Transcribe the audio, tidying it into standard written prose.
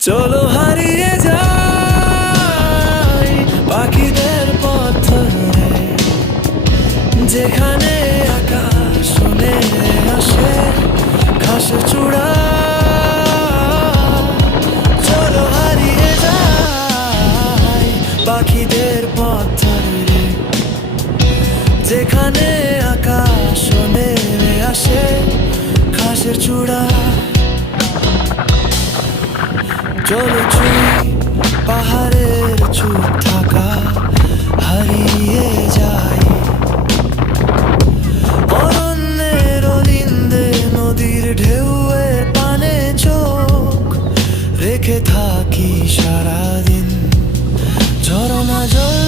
চলো হারিয়ে যাই পাখিদের পথ ধরে, যেখানে আকাশ শুনে আসে ঘাসের চূড়া। চলো হারিয়ে যাই পাখিদের পথ ধরে, যেখানে আকাশ শুনে আসে ঘাসের চূড়া। চলো ছুঁই পাহাড়ের চুপ থাকা, হারিয়ে যাই অরণ্যের অলিন্দে, নদীর ঢেউয়ের পানে চোখ রেখে থাকি সারাদিন। ঝরনা জল